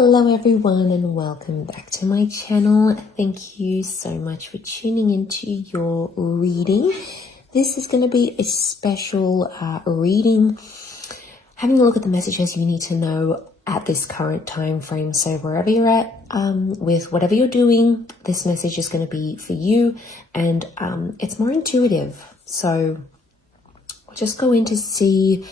Hello everyone and welcome back to my channel. Thank you so much for tuning into your reading. This is going to be a special reading, having a look at the messages you need to know at this current time frame. So wherever you're at with whatever you're doing, this message is going to be for you, and it's more intuitive. So we'll just go in to see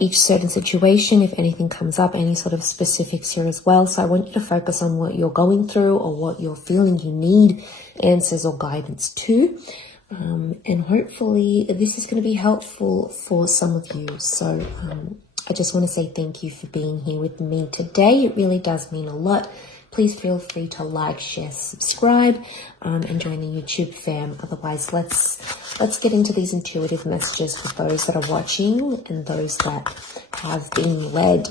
each certain situation, if anything comes up, any sort of specifics here as well. So I want you to focus on what you're going through or what you're feeling you need answers or guidance to. And hopefully this is going to be helpful for some of you. So I just want to say thank you for being here with me today. It really does mean a lot. Please feel free to like, share, subscribe, and join the YouTube fam. Otherwise, let's get into these intuitive messages for those that are watching and those that have been led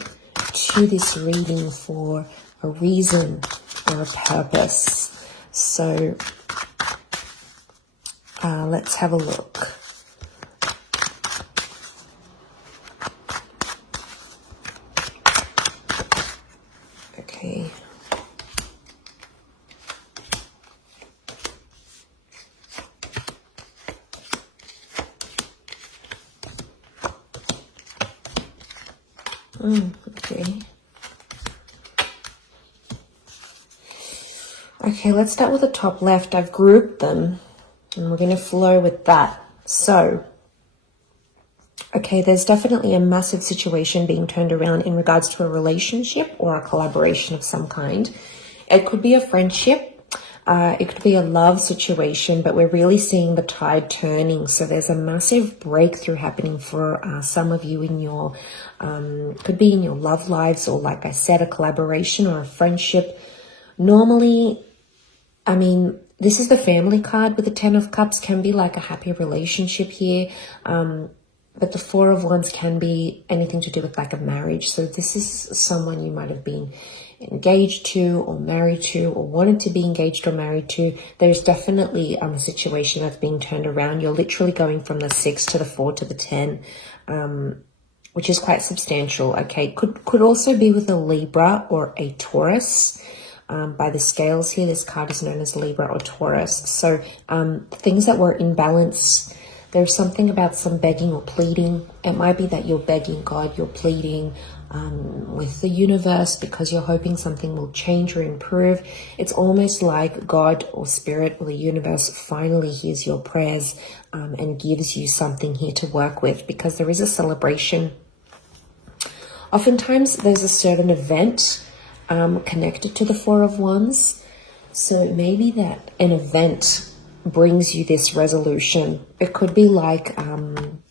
to this reading for a reason or a purpose. So let's have a look. Okay. Okay, let's start with the top left. I've grouped them and we're going to flow with that. So, okay, there's definitely a massive situation being turned around in regards to a relationship or a collaboration of some kind. It could be a friendship. It could be a love situation, but we're really seeing the tide turning. So there's a massive breakthrough happening for some of you in your, could be in your love lives, or like I said, a collaboration or a friendship. Normally, I mean, this is the family card with the 10 of Cups, can be like a happy relationship here. But the 4 of Wands can be anything to do with like a marriage. So this is someone you might have been engaged to or married to or wanted to be engaged or married to. There's definitely a situation that's being turned around. You're literally going from the 6 to the 4 to the 10, which is quite substantial. Okay, could also be with a Libra or a Taurus. By the scales here, this card is known as Libra or Taurus. So things that were in balance. There's something about some begging or pleading. It might be that you're begging God, you're pleading with the universe because you're hoping something will change or improve. It's almost like God or Spirit or the universe finally hears your prayers and gives you something here to work with, because there is a celebration. Oftentimes there's a certain event connected to the 4 of Wands. So it may be that an event brings you this resolution. It could be like an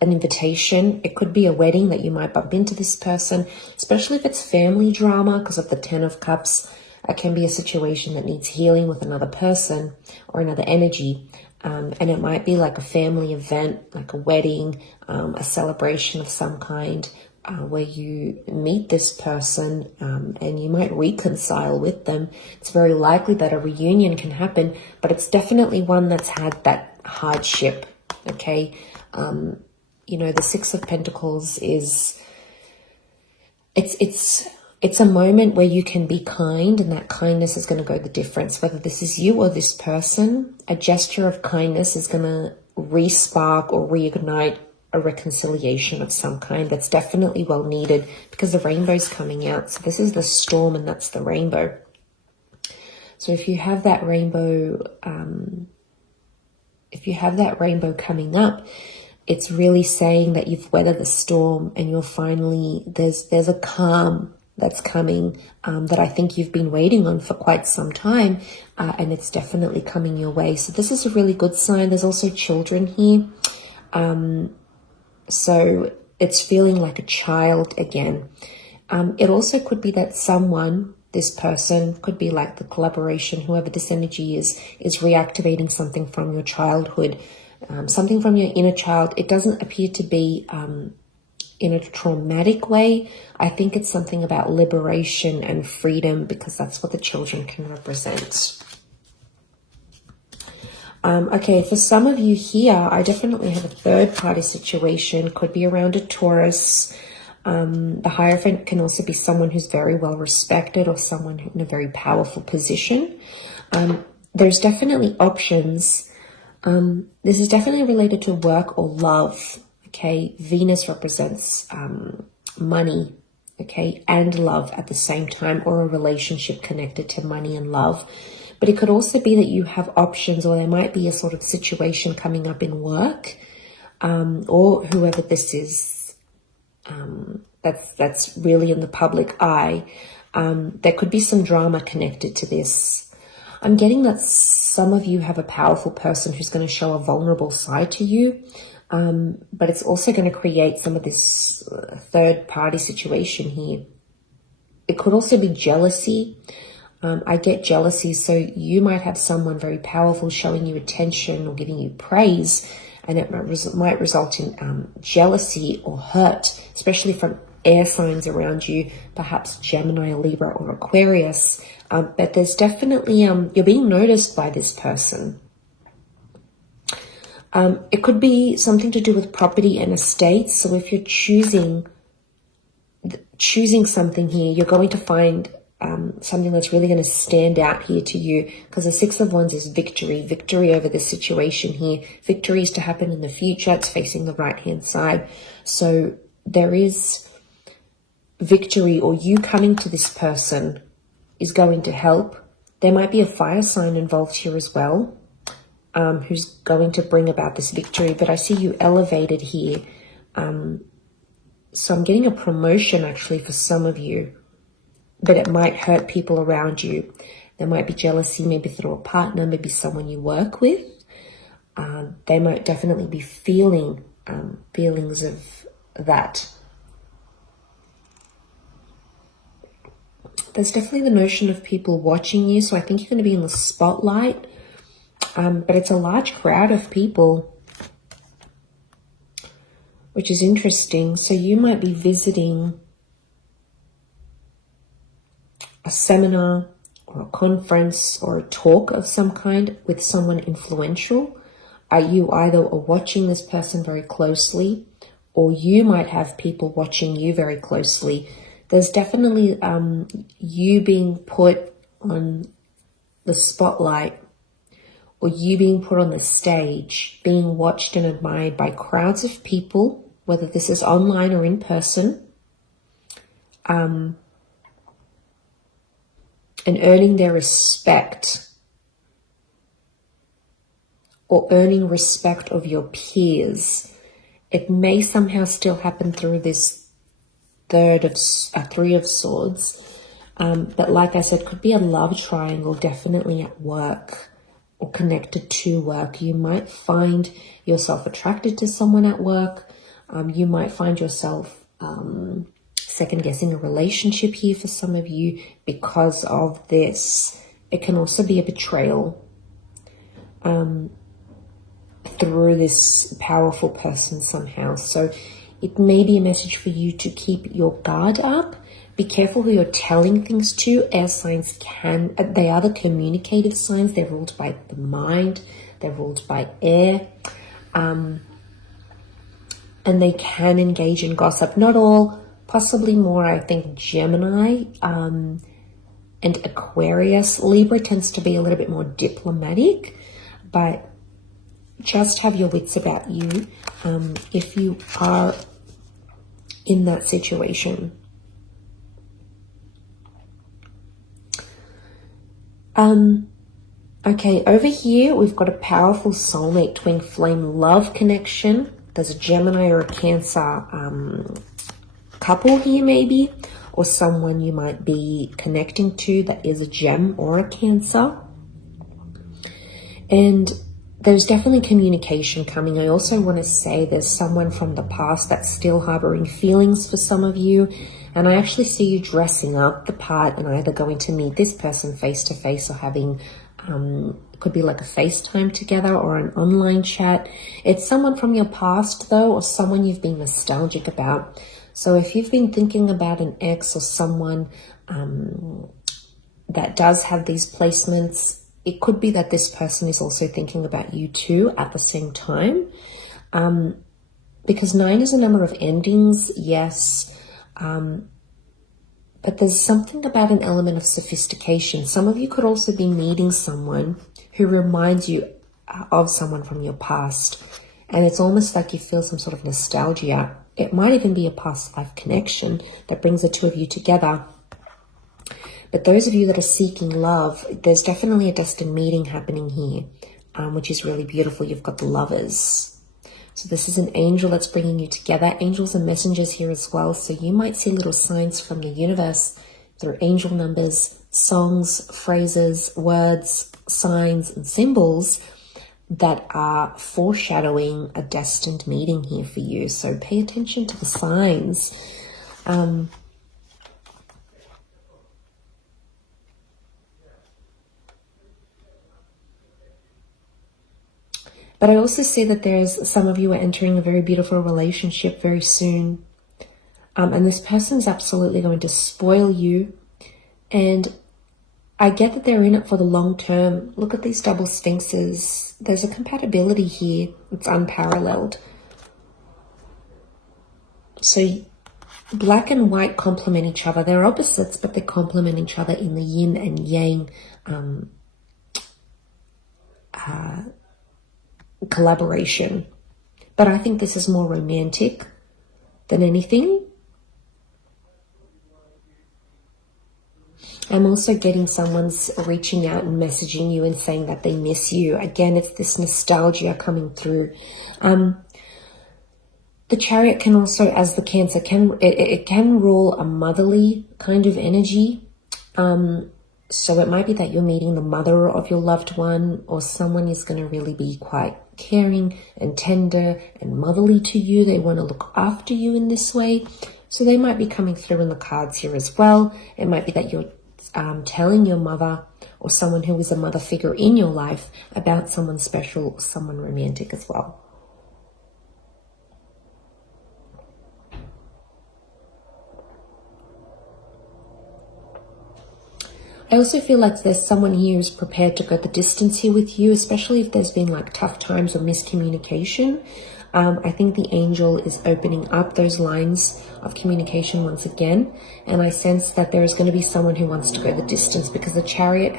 invitation. It could be a wedding that you might bump into this person, especially if it's family drama, because of the 10 of Cups. It can be a situation that needs healing with another person or another energy. And it might be like a family event, like a wedding, a celebration of some kind, where you meet this person and you might reconcile with them. It's very likely that a reunion can happen, but it's definitely one that's had that hardship, okay? You know, the 6 of Pentacles is, it's a moment where you can be kind, and that kindness is going to go the difference. Whether this is you or this person, a gesture of kindness is going to re-spark or reignite a reconciliation of some kind that's definitely well needed, because the rainbow's coming out. So this is the storm and that's the rainbow. So if you have that rainbow, coming up, it's really saying that you've weathered the storm and you're finally, there's a calm that's coming that I think you've been waiting on for quite some time, and it's definitely coming your way. So this is a really good sign. There's also children here. So it's feeling like a child again. It also could be that someone, this person, could be like the collaboration, whoever this energy is reactivating something from your childhood, something from your inner child. It doesn't appear to be in a traumatic way. I think it's something about liberation and freedom, because that's what the children can represent. Okay, for some of you here, I definitely have a third party situation. Could be around a Taurus. The Hierophant can also be someone who's very well respected or someone in a very powerful position. There's definitely options. This is definitely related to work or love. Okay, Venus represents money, okay, and love at the same time, or a relationship connected to money and love. But it could also be that you have options, or there might be a sort of situation coming up in work, or whoever this is, that's really in the public eye. There could be some drama connected to this. I'm getting that some of you have a powerful person who's going to show a vulnerable side to you. But it's also going to create some of this third party situation here. It could also be jealousy. I get jealousy. So you might have someone very powerful showing you attention or giving you praise, and it might result in jealousy or hurt, especially from air signs around you, perhaps Gemini, Libra, or Aquarius. But there's definitely, you're being noticed by this person. It could be something to do with property and estates. So if you're choosing something here, you're going to find something that's really going to stand out here to you, because the Six of Wands is victory over this situation here. Victory is to happen in the future. It's facing the right-hand side. So there is victory, or you coming to this person is going to help. There might be a fire sign involved here as well, who's going to bring about this victory. But I see you elevated here. So I'm getting a promotion actually for some of you, but it might hurt people around you. There might be jealousy, maybe through a partner, maybe someone you work with. They might definitely be feeling feelings of that. There's definitely the notion of people watching you. So I think you're going to be in the spotlight. But it's a large crowd of people, which is interesting. So you might be visiting a seminar or a conference or a talk of some kind with someone influential. You either are watching this person very closely, or you might have people watching you very closely. There's definitely you being put on the spotlight, or you being put on the stage, being watched and admired by crowds of people, whether this is online or in person, and earning their respect, or earning respect of your peers. It may somehow still happen through this Three of Swords, but like I said, could be a love triangle, definitely at work or connected to work. You might find yourself attracted to someone at work. You might find yourself second guessing a relationship here for some of you because of this. It can also be a betrayal through this powerful person somehow. So it may be a message for you to keep your guard up. Be careful who you're telling things to. Air signs they are the communicative signs. They're ruled by the mind. They're ruled by air. And they can engage in gossip. Not all, possibly more, I think, Gemini and Aquarius. Libra tends to be a little bit more diplomatic, but just have your wits about you if you are in that situation. Okay, over here we've got a powerful soulmate twin flame love connection. There's a Gemini or a Cancer couple here maybe, or someone you might be connecting to that is a Gem or a Cancer. And there's definitely communication coming. I also want to say there's someone from the past that's still harboring feelings for some of you. And I actually see you dressing up the part and either going to meet this person face to face or having, it could be like a FaceTime together or an online chat. It's someone from your past though, or someone you've been nostalgic about. So if you've been thinking about an ex or someone that does have these placements, it could be that this person is also thinking about you too at the same time. Because 9 is a number of endings, yes. But there's something about an element of sophistication. Some of you could also be meeting someone who reminds you of someone from your past. And it's almost like you feel some sort of nostalgia. It might even be a past life connection that brings the two of you together. But those of you that are seeking love, there's definitely a destined meeting happening here, which is really beautiful. You've got the lovers. So this is an angel that's bringing you together. Angels and messengers here as well. So you might see little signs from the universe through angel numbers, songs, phrases, words, signs, and symbols that are foreshadowing a destined meeting here for you. So pay attention to the signs. But I also see that there's some of you are entering a very beautiful relationship very soon. And this person's absolutely going to spoil you. And I get that they're in it for the long term. Look at these double sphinxes. There's a compatibility here. It's unparalleled. So black and white complement each other. They're opposites, but they complement each other in the yin and yang collaboration. But I think this is more romantic than anything. I'm also getting someone's reaching out and messaging you and saying that they miss you. Again, it's this nostalgia coming through. The Chariot can also, as the Cancer, it can rule a motherly kind of energy. So it might be that you're meeting the mother of your loved one, or someone is going to really be quite caring and tender and motherly to you. They want to look after you in this way. So they might be coming through in the cards here as well. It might be that you're telling your mother or someone who is a mother figure in your life about someone special, someone romantic as well. I also feel like there's someone here who's prepared to go the distance here with you, especially if there's been like tough times or miscommunication. I think the angel is opening up those lines of communication once again. And I sense that there is going to be someone who wants to go the distance, because the Chariot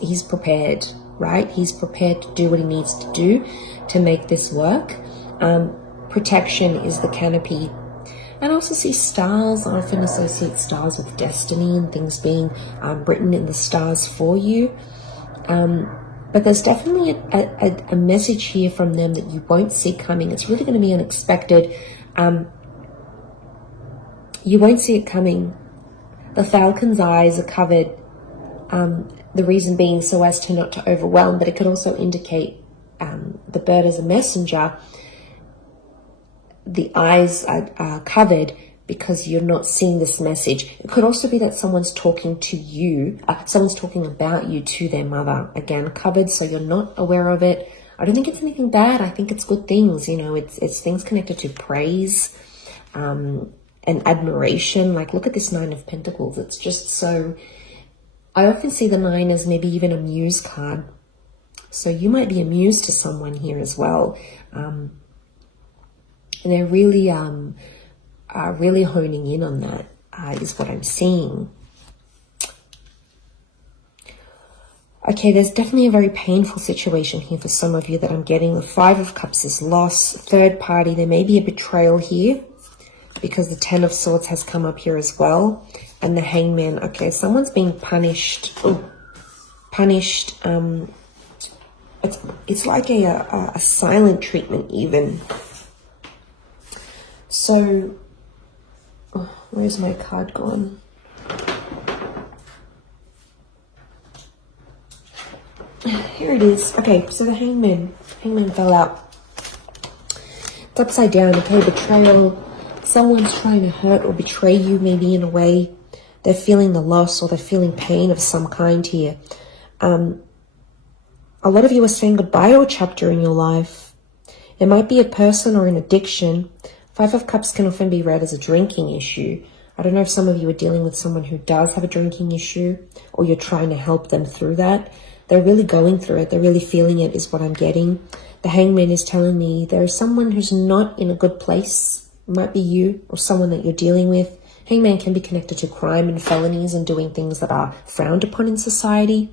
he's prepared, right? He's prepared to do what he needs to do to make this work. Protection is the canopy. And I also see stars. I often associate stars with destiny and things being written in the stars for you. But there's definitely a message here from them that you won't see coming. It's really going to be unexpected. You won't see it coming. The falcon's eyes are covered. The reason being so as to not to overwhelm, but it could also indicate the bird as a messenger. The eyes are covered because you're not seeing this message. It could also be that someone's talking to you, someone's talking about you to their mother. Again, covered, so you're not aware of it. I don't think it's anything bad. I think it's good things. You know, it's things connected to praise and admiration. Like, look at this 9 of Pentacles. It's just so... I often see the 9 as maybe even a muse card. So you might be a muse to someone here as well. And they're really honing in on that, is what I'm seeing. Okay, there's definitely a very painful situation here for some of you that I'm getting. The 5 of Cups is loss, third party. There may be a betrayal here because the 10 of Swords has come up here as well. And the Hangman. Okay, someone's being punished. Punished. It's like a silent treatment even. So, where's my card gone? Here it is. Okay, so the Hangman fell out. It's upside down. Okay, betrayal. Someone's trying to hurt or betray you, maybe in a way. They're feeling the loss or they're feeling pain of some kind here. A lot of you are saying goodbye to a chapter in your life. It might be a person or an addiction. 5 of Cups can often be read as a drinking issue. I don't know if some of you are dealing with someone who does have a drinking issue, or you're trying to help them through that. They're really going through it. They're really feeling it is what I'm getting. The Hangman is telling me there is someone who's not in a good place. It might be you or someone that you're dealing with Hangman can be connected to crime and felonies and doing things that are frowned upon in society.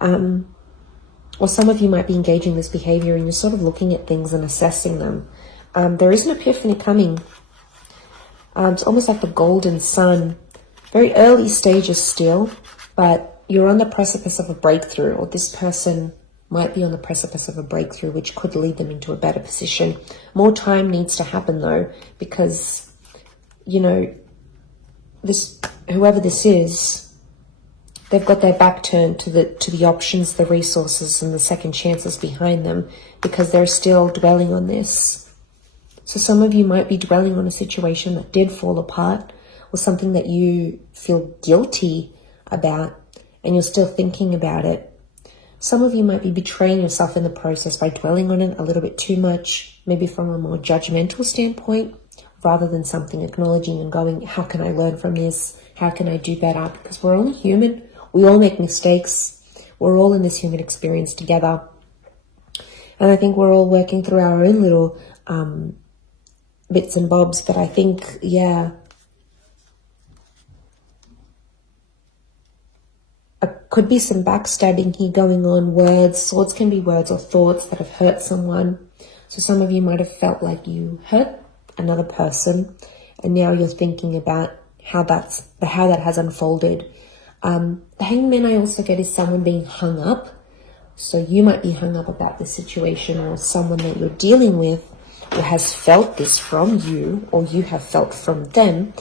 Or some of you might be engaging this behavior and you're sort of looking at things and assessing them. There is an epiphany coming. It's almost like the golden sun. Very early stages still, but you're on the precipice of a breakthrough, or this person might be on the precipice of a breakthrough, which could lead them into a better position. More time needs to happen though, because, you know, whoever this is, they've got their back turned to the options, the resources, and the second chances behind them, because they're still dwelling on this. So some of you might be dwelling on a situation that did fall apart, or something that you feel guilty about, and you're still thinking about it. Some of you might be betraying yourself in the process by dwelling on it a little bit too much, maybe from a more judgmental standpoint, rather than something acknowledging and going, how can I learn from this? How can I do better? Because we're only human. We all make mistakes. We're all in this human experience together. And I think we're all working through our own little bits and bobs. But I think, yeah, could be some backstabbing here going on. Words, swords can be words or thoughts that have hurt someone. So some of you might have felt like you hurt another person, and now you're thinking about how that has unfolded. The hangman I also get is someone being hung up. So you might be hung up about the situation, or someone that you're dealing with or has felt this from you, or you have felt from them.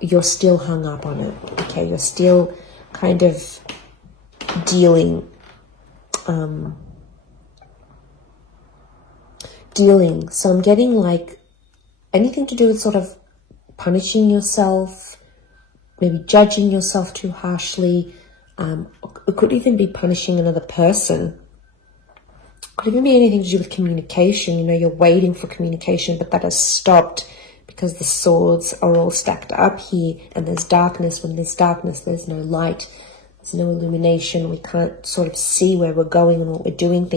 You're still hung up on it. Okay, you're still kind of dealing. So I'm getting like anything to do with sort of punishing yourself, maybe judging yourself too harshly. It could even be punishing another person. It could even be anything to do with communication. You know, you're waiting for communication, but that has stopped because the swords are all stacked up here, and there's darkness. When there's darkness, there's no light. There's no illumination. We can't sort of see where we're going and what we're doing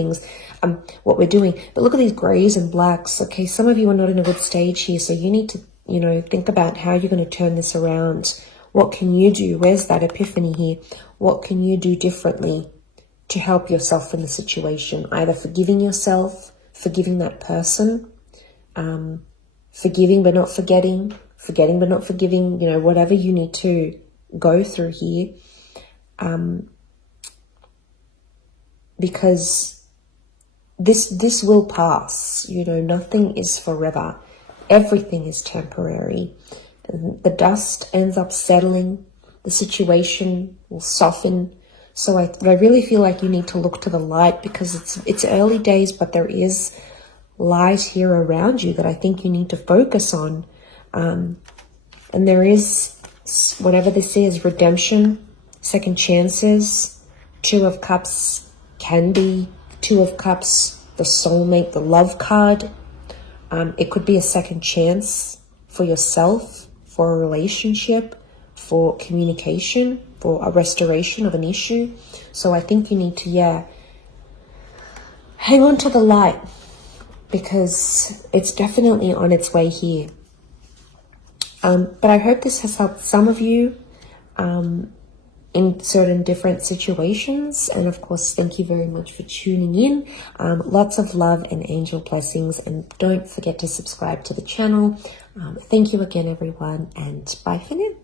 what we're doing. But look at these grays and blacks. Okay, some of you are not in a good stage here, so you need to, you know, think about how you're going to turn this around. What can you do? Where's that epiphany here? What can you do differently to help yourself in the situation? Either forgiving yourself, forgiving that person, forgiving but not forgetting, forgetting but not forgiving, you know, whatever you need to go through here. Because this will pass. You know, nothing is forever. Everything is temporary. And the dust ends up settling. The situation will soften. So I really feel like you need to look to the light, because it's early days, but there is light here around you that I think you need to focus on. And there is, whatever this is, redemption, second chances. Two of Cups can be Two of Cups, the soulmate, the love card. It could be a second chance for yourself, for a relationship, for communication, for a restoration of an issue. So I think you need to, hang on to the light, because it's definitely on its way here. But I hope this has helped some of you in certain different situations. And of course, thank you very much for tuning in. Lots of love and angel blessings. And don't forget to subscribe to the channel. Thank you again, everyone. And bye for now.